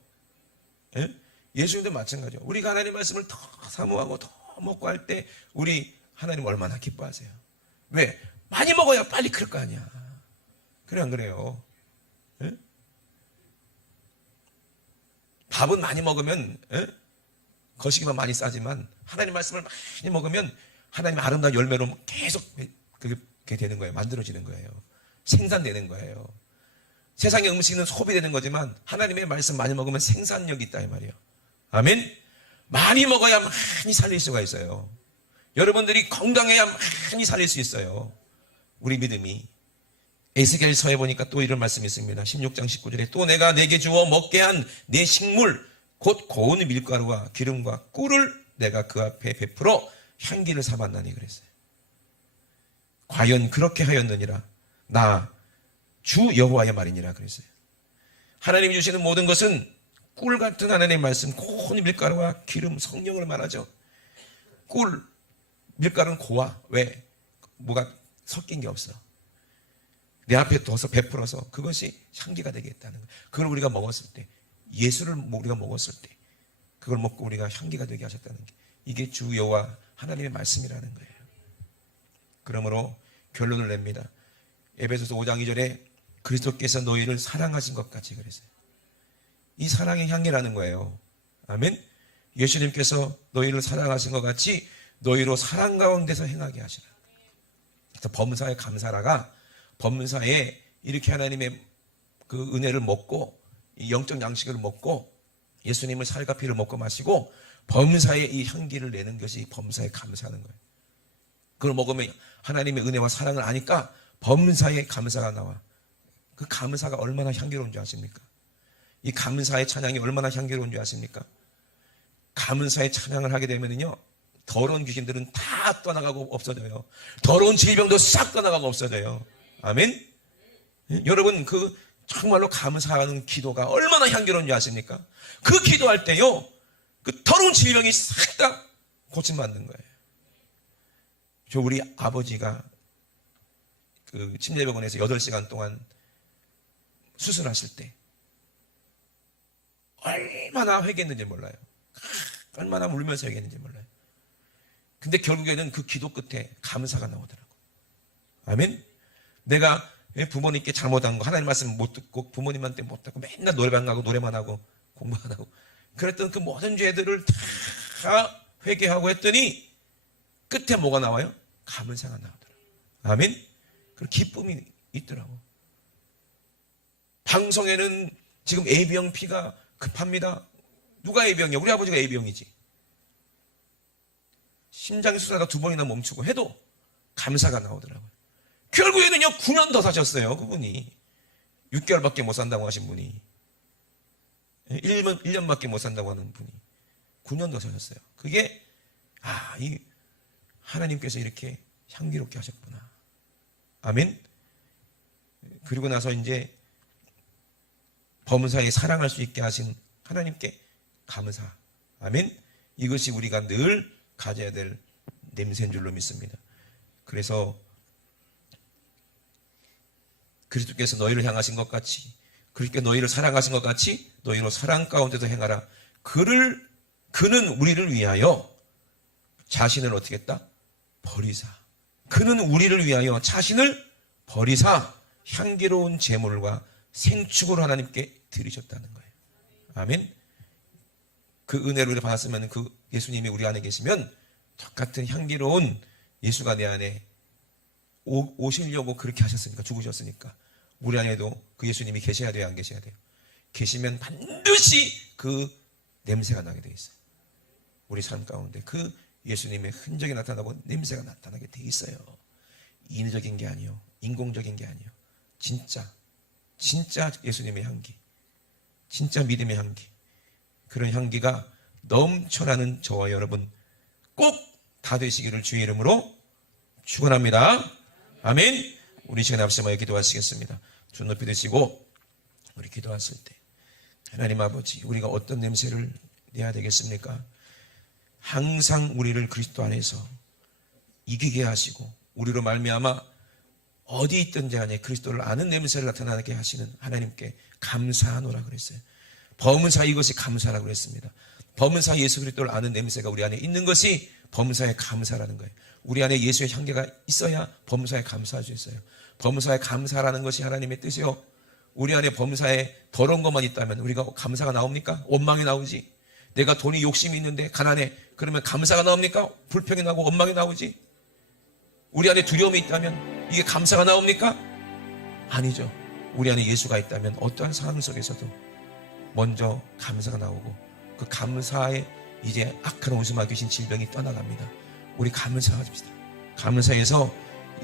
예? 예수님도 마찬가지죠. 우리가 하나님 말씀을 더 사모하고 더 먹고 할 때 우리 하나님 얼마나 기뻐하세요. 왜? 많이 먹어야 빨리 클 거 아니야. 그래 안 그래요? 예? 밥은 많이 먹으면 거시기만 많이 싸지만 하나님 말씀을 많이 먹으면 하나님 아름다운 열매로 계속 그렇게 되는 거예요. 만들어지는 거예요. 생산되는 거예요. 세상의 음식은 소비되는 거지만 하나님의 말씀 많이 먹으면 생산력이 있다 이 말이에요. 아멘. 많이 먹어야 많이 살릴 수가 있어요. 여러분들이 건강해야 많이 살릴 수 있어요. 우리 믿음이. 에스겔서에 보니까 또 이런 말씀이 있습니다. 16장 19절에 또 내가 내게 주어 먹게 한 내 식물 곧 고운 밀가루와 기름과 꿀을 내가 그 앞에 베풀어 향기를 삼았나니 그랬어요. 과연 그렇게 하였느니라. 나 주 여호와의 말이니라 그랬어요. 하나님이 주시는 모든 것은 꿀 같은 하나님의 말씀, 고운 밀가루와 기름, 성령을 말하죠. 꿀, 밀가루는 고와. 왜? 뭐가 섞인 게 없어. 내 앞에 둬서 베풀어서 그것이 향기가 되겠다는 거예요. 그걸 우리가 먹었을 때, 예수를 우리가 먹었을 때 그걸 먹고 우리가 향기가 되게 하셨다는 게 이게 주 여호와 하나님의 말씀이라는 거예요. 그러므로 결론을 냅니다. 에베소서 5장 2절에 그리스도께서 너희를 사랑하신 것 같이 그랬어요. 이 사랑의 향기라는 거예요. 아멘. 예수님께서 너희를 사랑하신 것 같이 너희로 사랑 가운데서 행하게 하시라. 그래서 범사에 감사라가 범사에 이렇게 하나님의 그 은혜를 먹고 이 영적 양식을 먹고 예수님을 살과 피를 먹고 마시고 범사에 이 향기를 내는 것이 범사에 감사하는 거예요. 그걸 먹으면 하나님의 은혜와 사랑을 아니까 범사에 감사가 나와. 그 감사가 얼마나 향기로운 줄 아십니까? 이 감사의 찬양이 얼마나 향기로운 줄 아십니까? 감사의 찬양을 하게 되면요 더러운 귀신들은 다 떠나가고 없어져요. 더러운 질병도 싹 떠나가고 없어져요. 아멘. 여러분 그 정말로 감사하는 기도가 얼마나 향기로운 줄 아십니까? 그 기도할 때요 그 더러운 질병이 싹 다 고침받는 거예요. 저 우리 아버지가 그 침례병원에서 8시간 동안 수술하실 때 얼마나 회개했는지 몰라요. 얼마나 울면서 회개했는지 몰라요. 근데 결국에는 그 기도 끝에 감사가 나오더라고. 아멘. 내가 부모님께 잘못한 거 하나님 말씀 못 듣고 부모님한테 못 듣고 맨날 노래방 가고 노래만 하고 공부 안 하고 그랬던 그 모든 죄들을 다 회개하고 했더니 끝에 뭐가 나와요? 감사가 나오더라고. 아멘. 그 기쁨이 있더라고. 방송에는 지금 A병 피가 급합니다. 누가 A병이야? 우리 아버지가 A병이지. 심장이 수사가 2번이나 멈추고 해도 감사가 나오더라고요. 결국에는요 9년 더 사셨어요. 그분이 6개월밖에 못 산다고 하신 분이 1년밖에 못 산다고 하는 분이 9년 더 사셨어요. 그게 이 하나님께서 이렇게 향기롭게 하셨구나. 아멘. 그리고 나서 이제 범사에 사랑할 수 있게 하신 하나님께 감사. 아멘. 이것이 우리가 늘 가져야 될 냄새인 줄로 믿습니다. 그래서 그리스도께서 너희를 향하신 것 같이 그렇게 너희를 사랑하신 것 같이 너희로 사랑 가운데서 행하라. 그는 우리를 위하여 자신을 어떻게 했다? 버리사. 그는 우리를 위하여 자신을 버리사 향기로운 제물과 생축으로 하나님께 드리셨다는 거예요. 아멘. 그 은혜를 우리가 받았으면 그 예수님이 우리 안에 계시면 똑같은 향기로운 예수가 내 안에 오시려고 그렇게 하셨으니까 죽으셨으니까 우리 안에도 그 예수님이 계셔야 돼요? 안 계셔야 돼요? 계시면 반드시 그 냄새가 나게 돼 있어요. 우리 삶 가운데 그 예수님의 흔적이 나타나고 냄새가 나타나게 돼 있어요. 인위적인 게 아니요, 인공적인 게 아니요, 진짜 예수님의 향기, 진짜 믿음의 향기, 그런 향기가 넘쳐나는 저와 여러분 꼭 다 되시기를 주의 이름으로 축원합니다. 아멘. 우리 시간에 앞서서 기도하시겠습니다. 주 높이 드시고 우리 기도하실 때 하나님 아버지, 우리가 어떤 냄새를 내야 되겠습니까? 항상 우리를 그리스도 안에서 이기게 하시고 우리로 말미암아 어디 있든지 간에 그리스도를 아는 냄새를 나타나게 하시는 하나님께 감사하노라 그랬어요. 범사 이것이 감사라고 그랬습니다. 범사 예수 그리스도를 아는 냄새가 우리 안에 있는 것이 범사에 감사라는 거예요. 우리 안에 예수의 향기가 있어야 범사에 감사할 수 있어요. 범사에 감사라는 것이 하나님의 뜻이요. 우리 안에 범사에 더러운 것만 있다면 우리가 감사가 나옵니까? 원망이 나오지. 내가 돈이 욕심이 있는데 가난해. 그러면 감사가 나옵니까? 불평이 나고 원망이 나오지. 우리 안에 두려움이 있다면 이게 감사가 나옵니까? 아니죠. 우리 안에 예수가 있다면 어떠한 상황 속에서도 먼저 감사가 나오고 그 감사에 이제 악한 오수마 귀신 질병이 떠나갑니다. 우리 감사합시다. 감사해서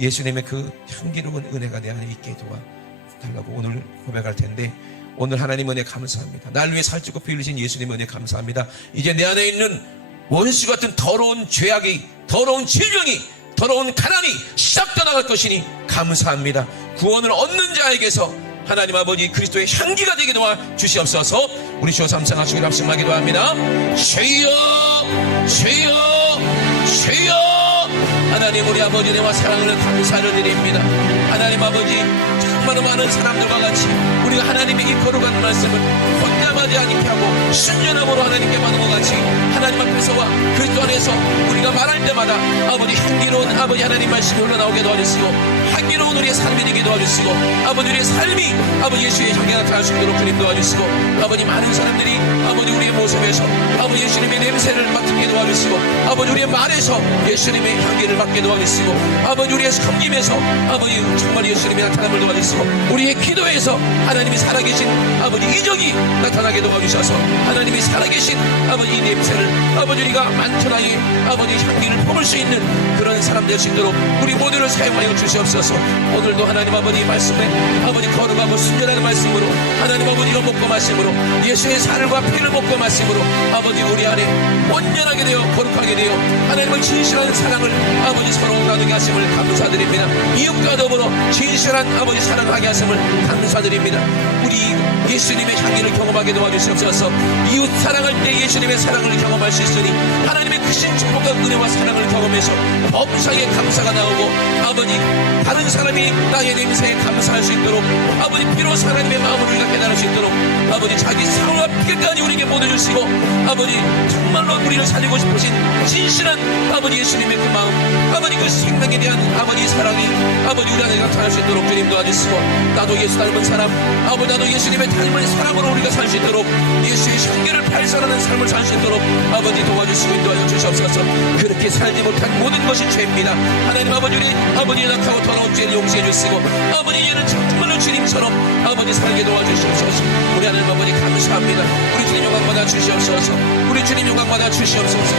예수님의 그 향기로운 은혜가 내 안에 있게 도와달라고 오늘 고백할 텐데, 오늘 하나님 은혜 감사합니다. 날 위해 살찌고 피 흘리신 예수님 은혜 감사합니다. 이제 내 안에 있는 원수 같은 더러운 죄악이, 더러운 질병이, 더러운 가난이 싹 떠나갈 것이니 감사합니다. 구원을 얻는 자에게서 하나님 아버지 그리스도의 향기가 되게 도와 주시옵소서. 우리 주여 삼상하 주기를 합심하기도 합니다. 주여 주여 주여. 하나님 우리 아버지 은혜와 사랑을 감사를 드립니다. 하나님 아버지 정말 많은 사람들과 같이 우리가 하나님의 이 거룩한 말씀을 혼잡하지 않게 하고 순전함으로 하나님께 받는 것 같이 하나님 앞에서와 그리스도 안에서 우리가 말할 때마다 아버지 향기로운 아버지 하나님 말씀이 흘러나오게 도와주시고 향기로운 우리의 삶이 되게 도와주시고 아버지 우리의 삶이 아버지 예수의 향기가 나타날 수 있도록 주님 도와주시고 아버지 많은 사람들이 아버지 우리의 모습에서 아버지 예수님의 냄새를 맡게 도와주시고 아버지 우리의 말에서 예수님의 향기를 맡게 도와주시고 아버지 우리의 섬김에서 아버지 정말 예수님이 나타남을 도와주시고 우리의 기도에서 하나님이 살아계신 아버지 이적이 나타나게 도와주셔서 하나님이 살아계신 아버지 이 냄새를 아버지 우리가 만천하게 아버지 향기를 품을 수 있는 그런 사람 될 수 있도록 우리 모두를 사용하여 주시옵소서. 오늘도 하나님 아버지 말씀에 아버지 거룩하고 순전한 말씀으로 하나님 아버지가 먹고 마심으로 예수의 살과 피를 먹고 마심으로 아버지 우리 안에 온전하게 되어 거룩하게 되어 하나님을 진실한 사랑을 아버지 서로 나누게 하심을 감사드립니다. 이웃과 더불어 진실한 아버지 사랑하게 하심을 감사드립니다. 우리 예수님의 향기를 경험하게 도와주시옵소서. 이웃 사랑할 때 예수님의 사랑을 경험할 수 있으니 하나님의 크신 축복과 은혜와 사랑을 경험해서 범사에 감사가 나오고 아버지 다른 사람이 나의 냄새에 감사할 수 있도록 아버지 비로소 하나님의 마음을 우리가 깨달을 수 있도록 아버지 자기 사랑과 피까지 우리에게 보내주시고 아버지 정말로 우리를 살리고 싶으신 진실한 아버지 예수님의 그 마음 아버지 그 생명에 대한 아버지 사랑이 아버지 우리 안에 나타날 수 있도록 주님 도와주시고 나도 예수 닮은 사람 아버지 나도 예수님의 닮은 사람으로 우리가 살 수 있도록 예수의 향기를 발산하는 삶을 살 수 있도록 아버지 도와주시고 인도하여 주시옵소서. 그렇게 살지 못한 모든 것이 죄입니다. 하나님 아버지 우리 아버지 연약하고 더러운 죄를 용서해 주시고 아버지 얘는 정말로 주님처럼 아버지 살게 도와주시옵소서. 우리 하나님 아버지 감사합니다. 우리 주님 영광 받아 주시옵소서. 우리 주님 영광 받아 주시옵소서.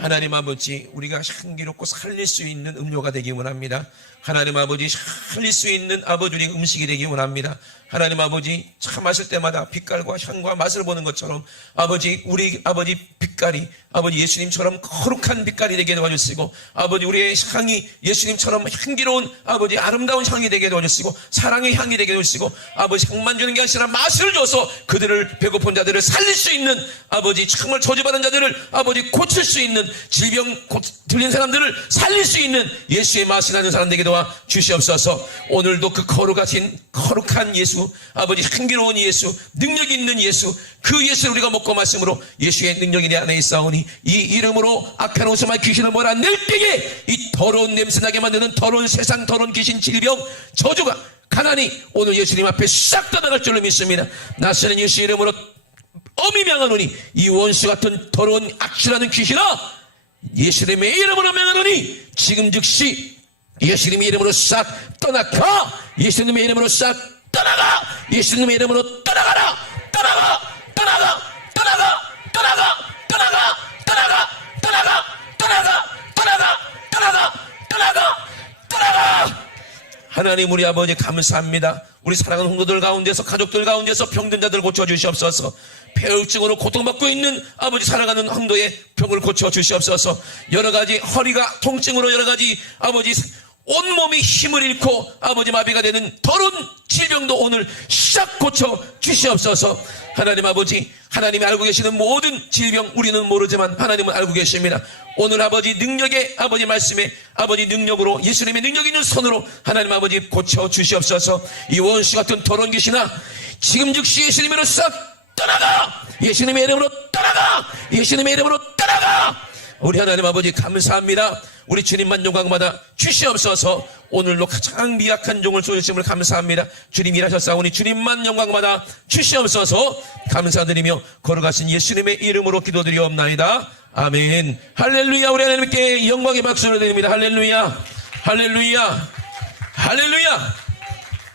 하나님 아버지 우리가 향기롭고 살릴 수 있는 음료가 되기 원합니다. 하나님 아버지 살릴 수 있는 아버지 우리 음식이 되기 원합니다. 하나님 아버지 차 마실 때마다 빛깔과 향과 맛을 보는 것처럼 아버지 우리 아버지 빛깔이 아버지 예수님처럼 거룩한 빛깔이 되게 도와주시고 아버지 우리의 향이 예수님처럼 향기로운 아버지 아름다운 향이 되게 도와주시고 사랑의 향이 되게 도와주시고 아버지 향만 주는 게 아니라 맛을 줘서 그들을 배고픈 자들을 살릴 수 있는 아버지 정말 저주받은 자들을 아버지 고칠 수 있는 질병 들린 사람들을 살릴 수 있는 예수의 맛이 나는 사람 되게 도와 주시옵소서. 오늘도 그 거룩한 예수 아버지 향기로운 예수 능력 있는 예수 그 예수를 우리가 먹고 마심으로 예수의 능력이 내 안에 있사오니 이 이름으로 악한 오수마 귀신을 몰아낼 때에 이 더러운 냄새나게 만드는 더러운 세상 더러운 귀신 질병 저주가 가난이 오늘 예수님 앞에 싹 떠나갈 줄로 믿습니다. 나서는 예수 이름으로 엄히 명하노니 이 원수 같은 더러운 악취라는 귀신아 예수님의 이름으로 명하노니 지금 즉시 예수님의 이름으로 싹 떠나가 예수님의 이름으로 싹 떠나가 예수님의 이름으로 떠나가라 떠나가 떠나가 떠나가 떠나가 떠나가 떠나가 떠나가 떠나가 떠나가 떠나가 떠나가 떠나가. 하나님 우리 아버지 감사합니다. 우리 사랑하는 성도들 가운데서 가족들 가운데서 병든 자들 고쳐주시옵소서. 폐혈증으로 고통받고 있는 아버지 사랑하는 황도의 병을 고쳐주시옵소서. 여러가지 허리가 통증으로 여러가지 아버지 온몸이 힘을 잃고 아버지 마비가 되는 더러운 질병도 오늘 싹 고쳐 주시옵소서. 하나님 아버지, 하나님이 알고 계시는 모든 질병 우리는 모르지만 하나님은 알고 계십니다. 오늘 아버지 능력의 아버지 말씀에 아버지 능력으로 예수님의 능력 있는 손으로 하나님 아버지 고쳐 주시옵소서. 이 원수 같은 더러운 귀신아 지금 즉시 예수님의 이름으로 싹 떠나가! 예수님의 이름으로 떠나가! 예수님의 이름으로 떠나가! 우리 하나님 아버지 감사합니다. 우리 주님만 영광받아 주시옵소서. 오늘도 가장 미약한 종을 쏘주심을 감사합니다. 주님 일하셨사오니 주님만 영광받아 주시옵소서. 감사드리며 걸어가신 예수님의 이름으로 기도드리옵나이다. 아멘. 할렐루야. 우리 하나님께 영광의 박수를 드립니다. 할렐루야. 할렐루야. 할렐루야.